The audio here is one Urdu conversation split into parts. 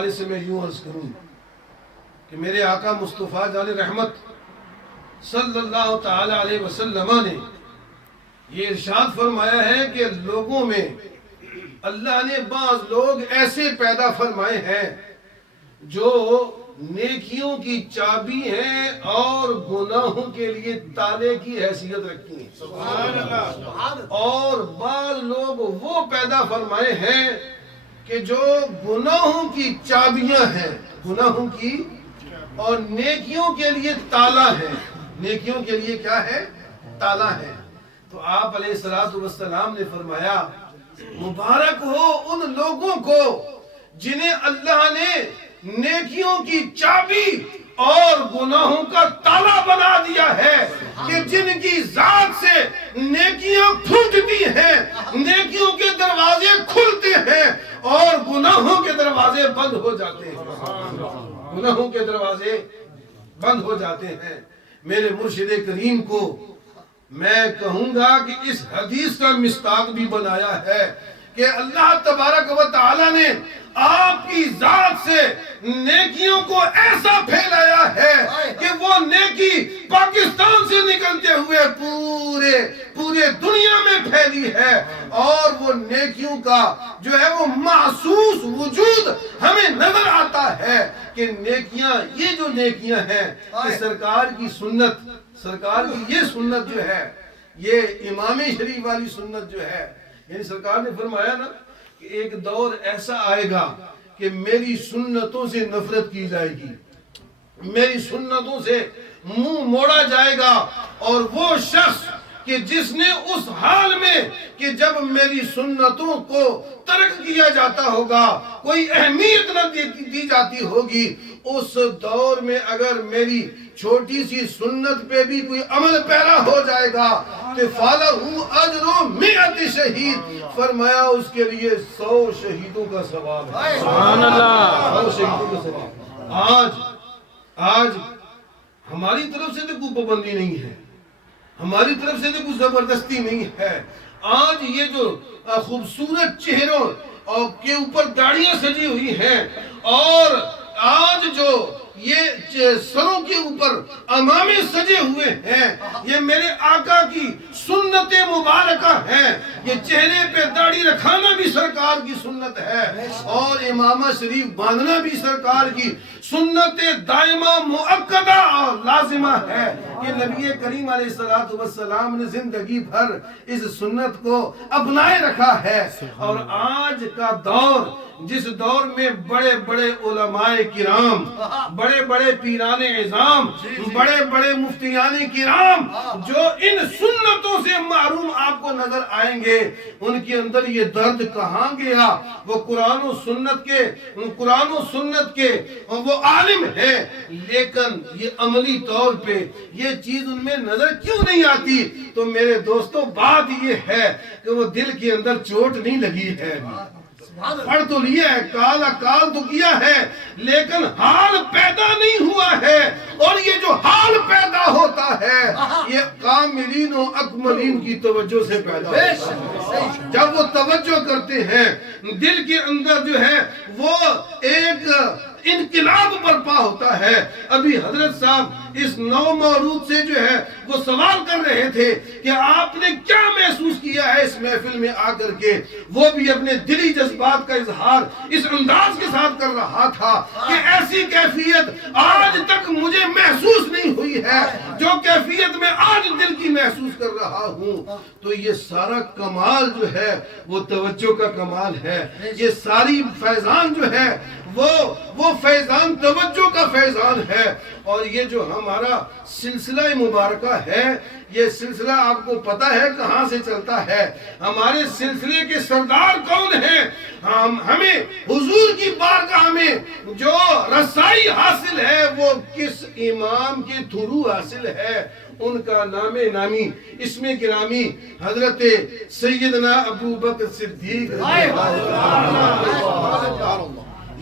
حوالے سے میں یوں عرض کروں کہ میرے آقا مصطفیٰ جان رحمت صلی اللہ تعالی علیہ وسلم نے یہ ارشاد فرمایا ہے کہ لوگوں میں اللہ نے بعض لوگ ایسے پیدا فرمائے ہیں جو نیکیوں کی چابی ہیں اور گناہوں کے لیے تالے کی حیثیت رکھتی ہیں. سبحان اللہ. اور بعض لوگ وہ پیدا فرمائے ہیں کہ جو گناہوں کی چابیاں ہیں، گناہوں کی، اور نیکیوں کے لیے تالا ہے. نیکیوں کے لیے کیا ہے؟ تالا ہے. تو آپ علیہ السلام نے فرمایا مبارک ہو ان لوگوں کو جنہیں اللہ نے نیکیوں کی چابی اور گناہوں کا تالا بنا دیا ہے، کہ جن کی ذات سے نیکیاں پھوٹتی ہیں، نیکیوں کے دروازے کھلتے ہیں اور گناہوں کے دروازے بند ہو جاتے ہیں. گناہوں کے دروازے بند ہو جاتے ہیں. میرے مرشد کریم کو میں کہوں گا کہ اس حدیث کا مصداق بھی بنایا ہے کہ اللہ تبارک و تعالی نے آپ کی ذات سے نیکیوں کو ایسا پھیلایا ہے کہ وہ نیکی پاکستان سے نکلتے ہوئے پورے دنیا میں پھیلی ہے، اور وہ نیکیوں کا جو ہے وہ محسوس وجود ہمیں نظر آتا ہے کہ نیکیاں، یہ جو نیکیاں ہیں، کہ سرکار کی سنت، سرکار کی یہ سنت جو ہے، یہ امام شریف والی سنت جو ہے، یعنی سرکار نے فرمایا نا کہ ایک دور ایسا آئے گا کہ میری سنتوں سے نفرت کی جائے گی، میری سنتوں سے منہ موڑا جائے گا، اور وہ شخص کہ جس نے اس حال میں کہ جب میری سنتوں کو ترک کیا جاتا ہوگا، کوئی اہمیت نہ دی جاتی ہوگی، اس دور میں اگر میری چھوٹی سی سنت پہ بھی کوئی عمل پیرا ہو جائے گا تو فَلَهُ أَجْرُ مِئَةِ شہید، فرمایا اس کے لیے 100 شہیدوں کا ثواب ہے. سبحان اللہ. 100 شہیدوں کا ثواب. آج ہماری طرف سے تو کوئی پابندی نہیں ہے، ہماری طرف سے تو کوئی زبردستی نہیں ہے. آج یہ جو خوبصورت چہروں کے اوپر داڑیاں سجی ہوئی ہیں، اور آج جو یہ سروں کے اوپر امامے سجے ہوئے ہیں، یہ میرے آقا کی سنت مبارکہ ہیں. یہ چہرے پہ داڑھی رکھانا بھی سرکار کی سنت ہے، اور امامہ شریف باندھنا بھی سرکار کی سنت دائمہ مؤکدہ اور لازمہ ہے. یہ نبی کریم علیہ السلام نے زندگی بھر اس سنت کو اپنائے رکھا ہے. اور آج کا دور، جس دور میں بڑے بڑے علماء کرام، بڑے بڑے پیران عظام، بڑے بڑے مفتیان کرام جو ان سنتوں سے محروم آپ کو نظر آئیں گے، ان کے اندر یہ درد کہاں گیا؟ وہ قرآن و سنت کے وہ عالم ہے، لیکن یہ عملی طور پہ یہ چیز ان میں نظر کیوں نہیں آتی؟ تو میرے دوستو بات یہ ہے کہ وہ دل کے اندر چوٹ نہیں لگی ہے. پڑھ تو لیا ہے، کال تو کیا ہے، لیکن حال پیدا نہیں ہوا ہے. اور یہ جو حال پیدا ہوتا ہے یہ کاملین و اکملین کی توجہ سے پیدا ہوتا ہے. جب وہ توجہ کرتے ہیں، دل کے اندر جو ہے وہ ایک انقلاب برپا ہوتا ہے. ابھی حضرت صاحب اس نو مولود سے جو ہے وہ سوال کر رہے تھے کہ آپ نے کیا محسوس کیا ہے اس محفل میں آ کر کے. وہ بھی اپنے دلی جذبات کا اظہار اس انداز کے ساتھ کر رہا تھا کہ ایسی کیفیت آج تک مجھے محسوس نہیں ہوئی ہے جو کیفیت میں آج دل کی محسوس کر رہا ہوں. تو یہ سارا کمال جو ہے وہ توجہ کا کمال ہے. یہ ساری فیضان جو ہے وہ فیضان توجہ کا فیضان ہے. اور یہ جو ہمارا سلسلہ مبارکہ ہے، یہ سلسلہ آپ کو پتہ ہے کہاں سے چلتا ہے. ہمارے سلسلے کے سردار کون ہیں؟ ہمیں حضور کی بارگاہ میں جو رسائی حاصل ہے وہ کس امام کے تھرو حاصل ہے؟ ان کا نام نامی اسم گرامی حضرت سیدنا ابو بکر صدیق.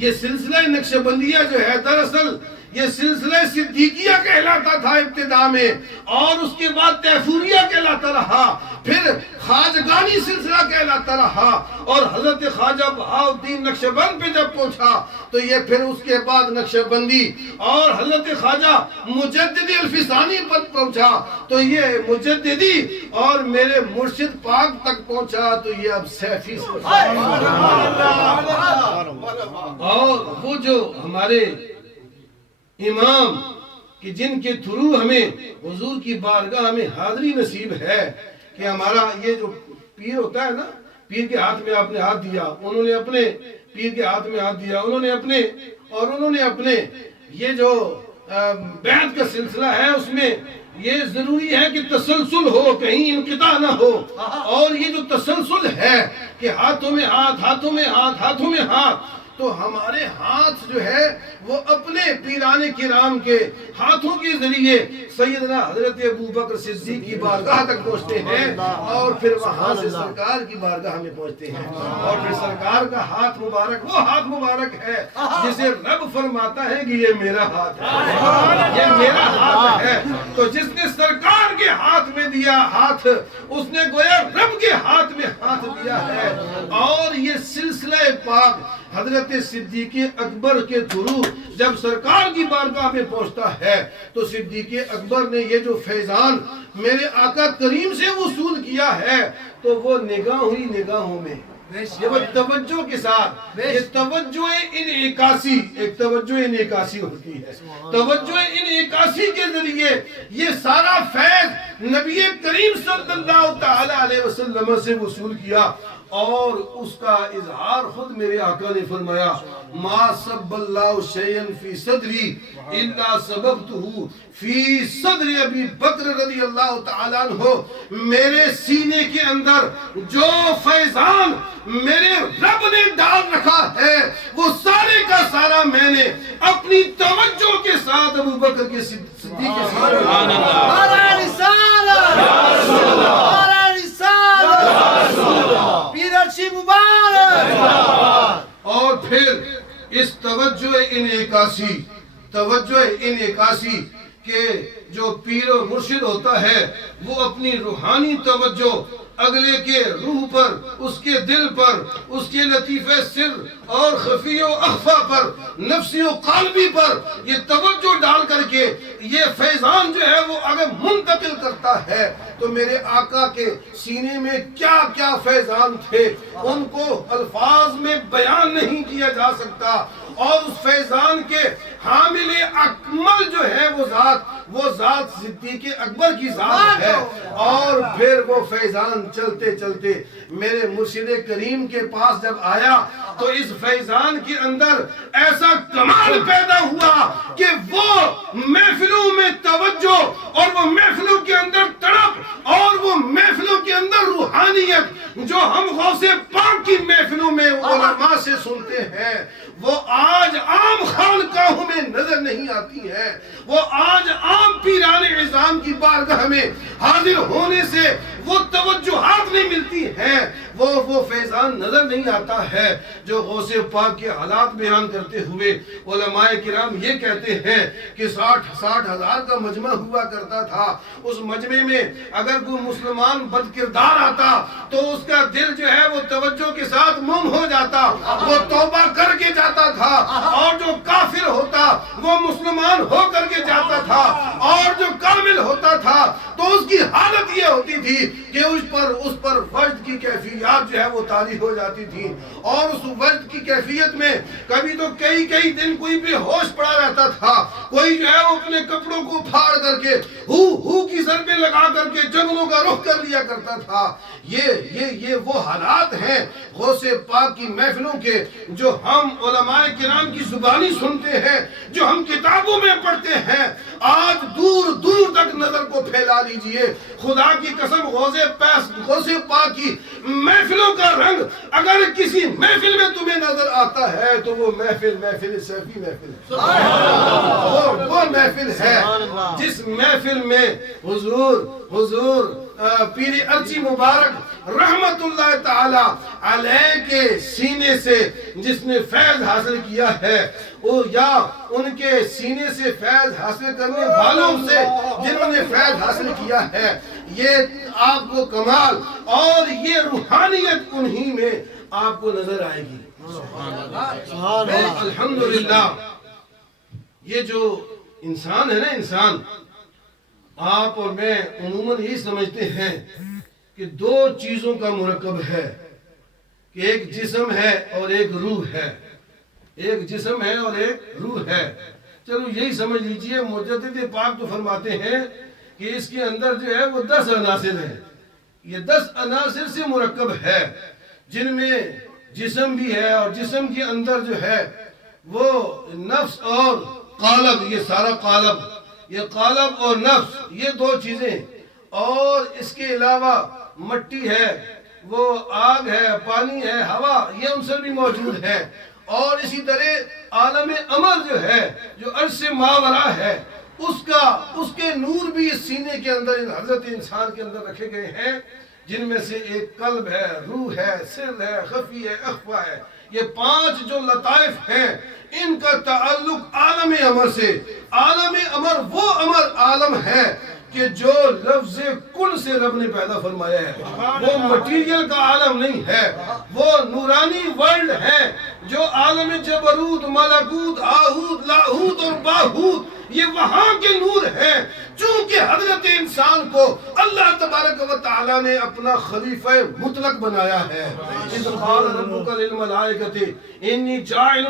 یہ سلسلہ نقشبندیہ جو ہے دراصل یہ سلسلہ صدیقیہ کہلاتا تھا ابتدا میں، اور اس کے بعد تیفوریہ کہلاتا رہا، پھر خواجگانی سلسلہ کہلاتا رہا، اور حضرت خواجہ بہاؤالدین نقشبند پہ جب پہنچا تو یہ پھر اس کے بعد نقشبندی، اور حضرت خواجہ مجددی الفسانی پر پہنچا تو یہ مجددی، اور میرے مرشد پاک تک پہنچا تو یہ اب سیفی سلسلہ۔ اور وہ جو ہمارے امام کہ جن کے تھرو ہمیں حضور کی بارگاہ میں حاضری نصیب ہے، کہ ہمارا یہ جو پیر ہوتا ہے نا، پیر کے ہاتھ میں آپ نے ہاتھ دیا، انہوں نے اپنے پیر کے ہاتھ میں ہاتھ دیا، انہوں نے اپنے یہ جو بیعت کا سلسلہ ہے اس میں یہ ضروری ہے کہ تسلسل ہو، کہیں انقطاع نہ ہو، اور یہ جو تسلسل ہے کہ ہاتھوں میں ہاتھ، ہاتھوں میں ہاتھ، ہاتھوں میں ہاتھ، تو ہمارے ہاتھ جو ہے وہ اپنے پیران کرام کے ہاتھوں کے ذریعے سیدنا حضرت ابوبکر صدیق کی بارگاہ تک پہنچتے ہیں، اور پھر وہاں سے سرکار کی بارگاہ میں پہنچتے ہیں، اور پھر سرکار کا ہاتھ مبارک وہ ہاتھ مبارک ہے جسے رب فرماتا ہے کہ یہ میرا ہاتھ ہے، یہ میرا ہاتھ ہے۔ تو جس نے سرکار کے ہاتھ میں دیا ہاتھ، اس نے گویا رب کے ہاتھ میں ہاتھ دیا ہے۔ اور یہ سلسلہ پاک حضرت صدیق اکبر کے تھرو جب سرکار کی بارگاہ میں پہنچتا ہے تو صدیق اکبر نے یہ جو فیضان میرے آقا کریم سے وصول کیا ہے تو وہ نگاہ ہوئی نگاہوں میں، یہ وہ توجہ کے ساتھ، یہ توجہ انعکاسی، ایک توجہ انعکاسی ہوتی ہے، توجہ انعکاسی کے ذریعے یہ سارا فیض نبی کریم صلی اللہ تعالی علیہ وسلم سے وصول کیا، اور اس کا اظہار خود میرے آقا نے فرمایا، ما سب اللہ شیئن فی صدری الا سببتہ فی صدر ابی بکر رضی اللہ تعالیٰ عنہ۔ میرے سینے کے اندر جو فیضان میرے رب نے ڈال رکھا ہے وہ سارے کا سارا میں نے اپنی توجہ کے ساتھ ابو بکر کے صدیق کے ساتھ اور پھر اس توجہ انعکاسی کہ جو پیر و مرشد ہوتا ہے وہ اپنی روحانی توجہ اگلے کے روح پر، اس کے دل پر، اس کے لطیفہ سر اور خفی و اخفا پر، نفسی و قلبی پر یہ توجہ ڈال کر کے یہ فیضان جو ہے وہ اگر منتقل کرتا ہے تو میرے آقا کے سینے میں کیا کیا فیضان تھے ان کو الفاظ میں بیان نہیں کیا جا سکتا، اور اس فیضان کے حامل اکمل جو ہے وہ ذات صدیق اکبر کی ذات ہے۔ اور پھر وہ فیضان چلتے چلتے میرے مرشد کریم کے پاس جب آیا تو اس فیضان کے اندر ایسا کمال پیدا ہوا کہ وہ محفلوں میں توجہ، اور وہ محفلوں کے اندر تڑپ، اور وہ محفلوں کے اندر روحانیت جو ہم غوث پاک کی محفلوں میں علماء سے سنتے ہیں وہ آج عام خانقاہوں میں نظر نہیں آتی ہے، وہ آج عام پیران عظام کی بارگاہ میں حاضر ہونے سے وہ توجہات نہیں ملتی ہیں، وہ فیضان نظر نہیں آتا ہے جو غوث پاک کے حالات بیان کرتے ہوئے علماء کرام یہ کہتے ہیں کہ 60 ہزار کا مجمع ہوا کرتا تھا، اس مجمع میں اگر کوئی مسلمان بد کردار آتا تو اس کا دل جو ہے وہ توجہ کے ساتھ مم ہو جاتا، وہ توبہ کر کے جاتا تھا، اور جو کافر ہوتا وہ مسلمان ہو کر کے جاتا تھا، اور جو کامل ہوتا تھا تو اس کی حالت یہ ہوتی تھی کہ اس پر وجد کی کیفیات جو ہے وہ طاری ہو جاتی تھی، اور اس وجد کی کیفیت میں کبھی تو کئی دن کوئی بے ہوش پڑا رہتا تھا، کوئی جو ہے وہ اپنے کپڑوں کو پھاڑ کر کے ہو کی ضربیں لگا کر کے جنگلوں کا رخ کر لیا کرتا تھا۔ یہ وہ حالات ہیں غوث پاک کی محفلوں کے جو ہم علماء کرام کی زبانی سنتے ہیں، جو ہم کتابوں میں پڑھتے ہیں، آج دور دور تک نظر کو پھیلا لیجئے. خدا کی قسم غوث پاک کی محفلوں کا رنگ اگر کسی محفل میں تمہیں نظر آتا ہے تو وہ محفل سیفی محفل ہے. وہ محفل ہے جس محفل میں حضور پیر ارچی مبارک رحمت اللہ تعالی علیہ کے سینے سے جس نے فیض حاصل کیا ہے یا ان کے سینے سے فیض حاصل کرنے والوں سے جنہوں نے فیض حاصل کیا ہے، یہ آپ کو کمال اور یہ روحانیت انہی میں آپ کو نظر آئے گی. الحمدللہ یہ جو انسان ہے نا، انسان آپ اور میں عموماً یہی سمجھتے ہیں کہ دو چیزوں کا مرکب ہے کہ ایک جسم ہے اور ایک روح ہے. ایک جسم ہے اور ایک روح ہے. چلو یہی سمجھ لیجئے. مجدد پاک تو فرماتے ہیں کہ اس کے اندر جو ہے وہ 10 عناصر ہیں. یہ 10 عناصر سے مرکب ہے جن میں جسم بھی ہے اور جسم کے اندر جو ہے وہ نفس اور قالب. یہ سارا قالب، یہ قالب اور نفس، یہ دو چیزیں. اور اس کے علاوہ مٹی ہے، وہ آگ ہے، پانی ہے، ہوا، یہ عنصر بھی موجود ہے. اور اسی طرح عالم امر جو ہے، جو عرش سے ماورا ہے، اس کے نور بھی اس سینے کے اندر حضرت انسان کے اندر رکھے گئے ہیں، جن میں سے ایک قلب ہے، روح ہے، سر ہے، خفی ہے، اخفا ہے. یہ 5 جو لطائف ہیں ان کا تعلق عالم امر سے. عالم امر وہ امر عالم ہے کہ جو لفظ کل سے رب نے پیدا فرمایا ہے. وہ مٹیریل کا عالم نہیں ہے، وہ نورانی ورلڈ ہے جو عالم جبروت، ملکوت، آہوت، لاہوت اور باہوت، یہ وہاں کے نور ہیں. چونکہ حضرت انسان کو اللہ تبارک و تعالی نے اپنا خلیفہ مطلق بنایا ہے. اذ قال ربک للملائکۃ انی جاعل